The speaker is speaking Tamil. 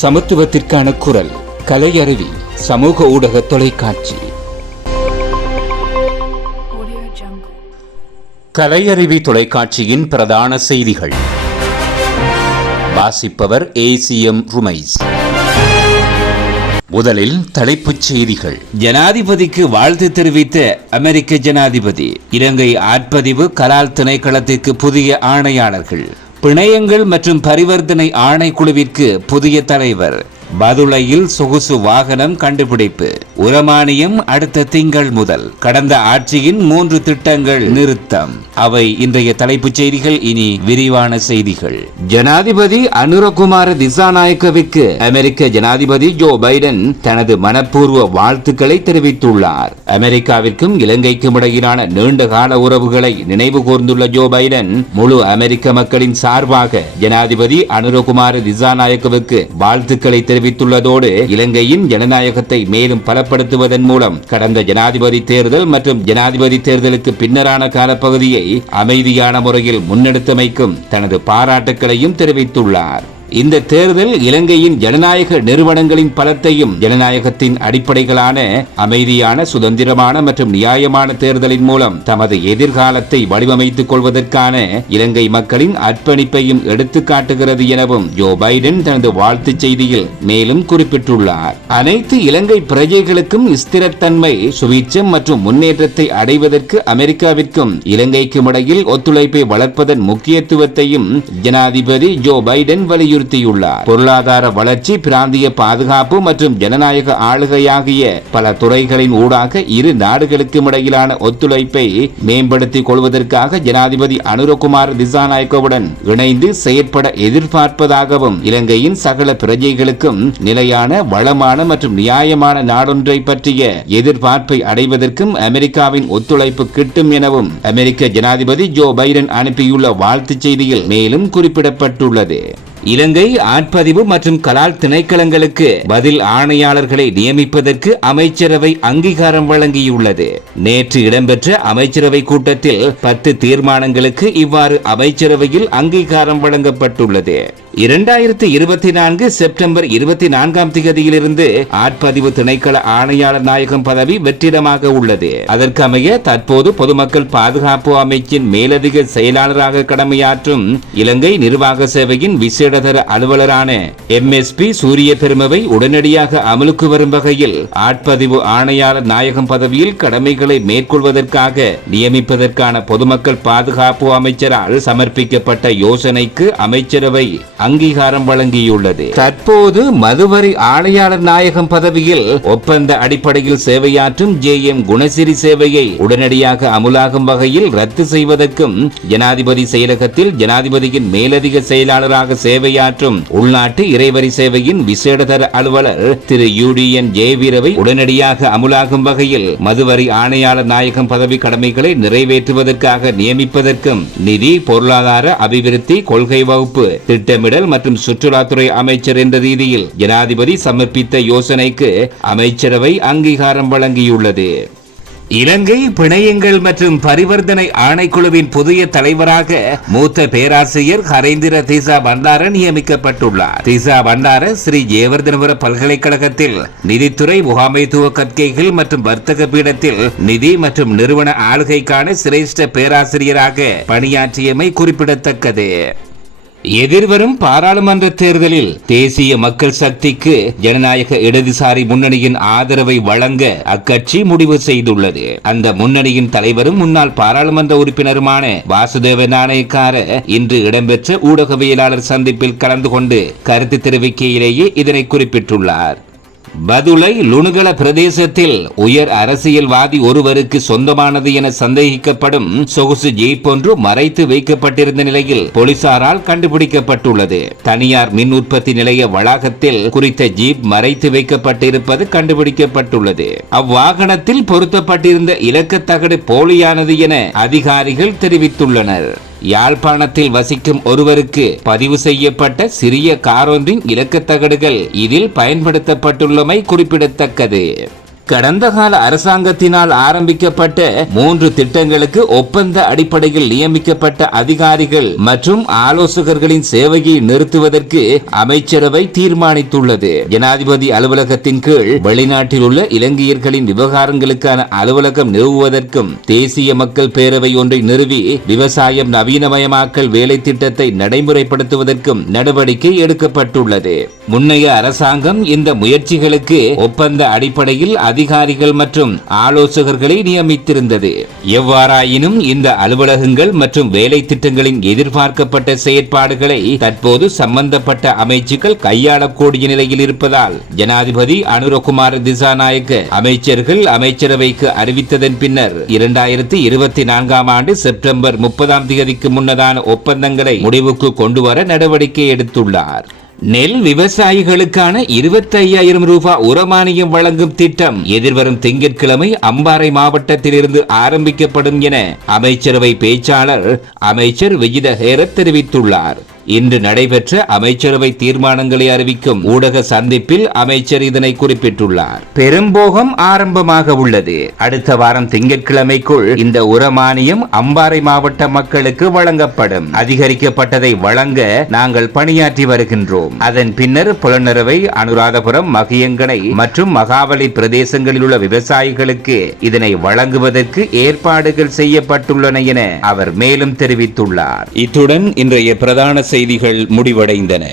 சமத்துவத்திற்கான குரல் கலையருவி சமூக ஊடக தொலைக்காட்சி. கலையருவி தொலைக்காட்சியின் பிரதான செய்திகள் வாசிப்பவர் ACM ருமைஸ். முதலில் தலைப்புச் செய்திகள். ஜனாதிபதிக்கு வாழ்த்து தெரிவித்த அமெரிக்க ஜனாதிபதி. இலங்கை ஆட்பதிவு கலால் திணைக்களத்திற்கு புதிய ஆணையாளர்கள். பிணையங்கள் மற்றும் பரிவர்த்தனை ஆணைக்குழுவிற்கு புதிய தலைவர். பதுளையில் சொகுசு வாகனம் கண்டுபிடிப்பு. உரமானியம் அடுத்த திங்கள் முதல். கடந்த ஆட்சியின் 3 திட்டங்கள் நிறுத்தம். அவை இன்றைய தலைப்புச் செய்திகள். இனி விரிவான செய்திகள். ஜனாதிபதி அனுரகுமார திசாநாயக்கவிற்கு அமெரிக்க ஜனாதிபதி ஜோ பைடன் தனது மனப்பூர்வ வாழ்த்துக்களை தெரிவித்துள்ளார். அமெரிக்காவிற்கும் இலங்கைக்கும் இடையிலான நீண்டகால உறவுகளை நினைவு கூர்ந்துள்ள ஜோ பைடன் முழு அமெரிக்க மக்களின் சார்பாக ஜனாதிபதி அனுரகுமார திசாநாயக்கவிற்கு வாழ்த்துக்களை தெரிவித்துள்ளதோடு இலங்கையின் ஜனநாயகத்தை மேலும் பலப்படுத்துவதன் மூலம் கடந்த ஜனாதிபதி தேர்தல் மற்றும் ஜனாதிபதி தேர்தலுக்கு பின்னரான காலப்பகுதியை அமைதியான முறையில் முன்னெடுத்தமைக்கும் தனது பாராட்டுக்களையும் தெரிவித்துள்ளார். இந்த தேர்தல் இலங்கையின் ஜனநாயக நிறுவனங்களின் பலத்தையும் ஜனநாயகத்தின் அடிப்படைகளான அமைதியான, சுதந்திரமான மற்றும் நியாயமான தேர்தலின் மூலம் தமது எதிர்காலத்தை வடிவமைத்துக் கொள்வதற்கான இலங்கை மக்களின் அர்ப்பணிப்பையும் எடுத்துக்காட்டுகிறது எனவும் ஜோ பைடன் தனது வாழ்த்துச் செய்தியில் மேலும் குறிப்பிட்டுள்ளார். அனைத்து இலங்கை பிரஜைகளுக்கும் ஸ்திரத்தன்மை, சுபீட்சம் மற்றும் முன்னேற்றத்தை அடைவதற்கு அமெரிக்காவிற்கும் இலங்கைக்கும் இடையில் ஒத்துழைப்பை வளர்ப்பதன் முக்கியத்துவத்தையும் ஜனாதிபதி ஜோ பைடன் வலியுறுத்தியுள்ளார். பொருளாதார வளர்ச்சி, பிராந்திய பாதுகாப்பு மற்றும் ஜனநாயக ஆளுகை ஆகிய பல துறைகளின் ஊடாக இரு நாடுகளுக்கும் இடையிலான ஒத்துழைப்பை மேம்படுத்திக் கொள்வதற்காக ஜனாதிபதி அனுரகுமார திசாநாயக்கவுடன் இணைந்து செயற்பட எதிர்பார்ப்பதாகவும் இலங்கையின் சகல பிரஜைகளுக்கும் நிலையான, வளமான மற்றும் நியாயமான நாடொன்றை பற்றிய எதிர்பார்ப்பை அடைவதற்கும் அமெரிக்காவின் ஒத்துழைப்பு கிட்டும் எனவும் அமெரிக்க ஜனாதிபதி ஜோ பைடன் அனுப்பியுள்ள வாழ்த்துச் செய்தியில் மேலும் குறிப்பிடப்பட்டுள்ளது. இலங்கை ஆட்பதிவு மற்றும் கலால் திணைக்களங்களுக்கு பதில் ஆணையாளர்களை நியமிப்பதற்கு அமைச்சரவை அங்கீகாரம் வழங்கியுள்ளது. நேற்று இடம்பெற்ற அமைச்சரவை கூட்டத்தில் 10 தீர்மானங்களுக்கு இவ்வாறு அமைச்சரவையில் அங்கீகாரம் வழங்கப்பட்டுள்ளது. 2024 செப்டம்பர் 24ஆம் தேதியிலிருந்து ஆட்பதிவு திணைக்கள ஆணையாளர் நாயகம் பதவி வெற்றிடமாக உள்ளது. அதற்கமைய தற்போது பொதுமக்கள் பாதுகாப்பு அமைச்சின் மேலதிக செயலாளராக கடமையாற்றும் இலங்கை நிர்வாக சேவையின் விசேடதர அலுவலரான MSP சூரிய பெருமவை உடனடியாக அமலுக்கு வரும் வகையில் ஆட்பதிவு ஆணையாளர் நாயகம் பதவியில் கடமைகளை மேற்கொள்வதற்காக நியமிப்பதற்கான பொதுமக்கள் பாதுகாப்பு அமைச்சரால் சமர்ப்பிக்கப்பட்ட யோசனைக்கு அமைச்சரவை அங்கீகாரம் வழங்கியுள்ளது. தற்போது மதுவரி ஆணையாளர் நாயகம் பதவியில் ஒப்பந்த அடிப்படையில் சேவையாற்றும் JM குணசிறி சேவையை உடனடியாக அமுலாகும் வகையில் ரத்து செய்வதற்கும் ஜனாதிபதி செயலகத்தில் ஜனாதிபதியின் மேலதிக செயலாளராக சேவையாற்றும் உள்நாட்டு இறைவரி சேவையின் விசேடதர அலுவலர் திரு UDN ஜெயவீரவை உடனடியாக அமுலாகும் வகையில் மதுவரி ஆணையாளர் நாயகம் பதவி கடமைகளை நிறைவேற்றுவதற்காக நியமிப்பதற்கும் நிதி, பொருளாதார அபிவிருத்தி, கொள்கை வகுப்பு, திட்டமிடல் மற்றும் சுற்றுலாத்துறை அமைச்சர் என்ற ரீதியில் ஜனாதிபதி சமர்ப்பித்த யோசனைக்கு அமைச்சரவை அங்கீகாரம் வழங்கியுள்ளது. இலங்கை பிணையங்கள் மற்றும் பரிவர்த்தனை ஆணைக்குழுவின் புதிய தலைவராக மூத்த பேராசிரியர் ஹரேந்திர தீசா பண்டார நியமிக்கப்பட்டுள்ளார். தீசா பண்டார ஸ்ரீ ஜெயவர்தனபுர பல்கலைக்கழகத்தில் நிதித்துறை, முகாமைத்துவ கற்கைகள் மற்றும் வர்த்தக பீடத்தில் நிதி மற்றும் நிறுவன ஆளுகைக்கான சிரேஷ்ட பேராசிரியராக பணியாற்றியமை குறிப்பிடத்தக்கது. எதிர்வரும் பாராளுமன்ற தேர்தலில் தேசிய மக்கள் சக்திக்கு ஜனநாயக இடதுசாரி முன்னணியின் ஆதரவை வழங்க அக்கட்சி முடிவு செய்துள்ளது. அந்த முன்னணியின் தலைவரும் முன்னாள் பாராளுமன்ற உறுப்பினருமான வாசுதேவ நாணயக்கார இன்று இடம்பெற்ற ஊடகவியலாளர் சந்திப்பில் கலந்து கொண்டு கருத்து தெரிவிக்கையிலேயே இதனை குறிப்பிட்டுள்ளார். பதுளை லுணுகல பிரதேசத்தில் உயர் அரசியல்வாதி ஒருவருக்கு சொந்தமானது என சந்தேகிக்கப்படும் சொகுசு ஜீப் ஒன்று மறைத்து வைக்கப்பட்டிருந்த நிலையில் போலீசாரால் கண்டுபிடிக்கப்பட்டுள்ளது. தனியார் மின் உற்பத்தி நிலைய வளாகத்தில் குறித்த ஜீப் மறைத்து வைக்கப்பட்டிருப்பது கண்டுபிடிக்கப்பட்டுள்ளது. அவ்வாகனத்தில் பொருத்தப்பட்டிருந்த இலக்கத்தகடு போலியானது என அதிகாரிகள் தெரிவித்துள்ளனர். யாழ்ப்பாணத்தில் வசிக்கும் ஒருவருக்கு பதிவு செய்யப்பட்ட சிறிய காரொன்றின் இலக்கத்தகடுகள் இதில் பயன்படுத்தப்பட்டுள்ளமை குறிப்பிடத்தக்கது. கடந்த கால அரசாங்கத்தினால் ஆரம்பிக்கப்பட்ட 3 திட்டங்களுக்கு ஒப்பந்த அடிப்படையில் நியமிக்கப்பட்ட அதிகாரிகள் மற்றும் ஆலோசகர்களின் சேவையை நிறுத்துவதற்கு அமைச்சரவை தீர்மானித்துள்ளது. ஜனாதிபதி அலுவலகத்தின் கீழ் வெளிநாட்டில் உள்ள இலங்கையர்களின் விவகாரங்களுக்கான அலுவலகம் நிறுவுவதற்கும் தேசிய மக்கள் பேரவை ஒன்றை நிறுவி விவசாயம் நவீனமயமாக்கல் வேலை திட்டத்தை நடைமுறைப்படுத்துவதற்கும் நடவடிக்கை எடுக்கப்பட்டுள்ளது. முன்னைய அரசாங்கம் இந்த முயற்சிகளுக்கு ஒப்பந்த அடிப்படையில் அதிகாரிகள் மற்றும் ஆலோசகர்களை நியமித்திருந்தது. எவ்வாறாயினும் இந்த அலுவலகங்கள் மற்றும் வேலை திட்டங்களின் எதிர்பார்க்கப்பட்ட செயற்பாடுகளை தற்போது சம்பந்தப்பட்ட அமைச்சுக்கள் கையாளக்கூடிய நிலையில் இருப்பதால் ஜனாதிபதி அனுரகுமார திசாநாயக்க அமைச்சர்கள் அமைச்சரவைக்கு அறிவித்ததன் பின்னர் 2024 ஆண்டு செப்டம்பர் 30 முன்னதான ஒப்பந்தங்களை முடிவுக்கு கொண்டுவர நடவடிக்கை எடுத்துள்ளார். நெல் விவசாயிகளுக்கான 25,000 ரூபாய் உரமானியம் வழங்கும் திட்டம் எதிர்வரும் திங்கட்கிழமை அம்பாறை மாவட்டத்திலிருந்து ஆரம்பிக்கப்படும் என அமைச்சரவை பேச்சாளர் அமைச்சர் விஜித ஹேரத் தெரிவித்துள்ளார். இன்று நடைபெற்ற அமைச்சரவை தீர்மானங்களை அறிவிக்கும் ஊடக சந்திப்பில் அமைச்சர் இதனை குறிப்பிட்டுள்ளார். பெரும்போகம் ஆரம்பமாக உள்ளது. அடுத்த வாரம் திங்கட்கிழமைக்குள் இந்த உரமானியம் அம்பாறை மாவட்ட மக்களுக்கு வழங்கப்படும். அதிகரிக்கப்பட்டதை வழங்க நாங்கள் பணியாற்றி வருகின்றோம். அதன் பின்னர் புலனறுவை, அனுராதபுரம், மகியங்கனை மற்றும் மகாவலி பிரதேசங்களில் உள்ள விவசாயிகளுக்கு இதனை வழங்குவதற்கு ஏற்பாடுகள் செய்யப்பட்டுள்ளன என அவர் மேலும் தெரிவித்துள்ளார். இத்துடன் இன்றைய பிரதான செய்திகள் முடிவடைந்தன.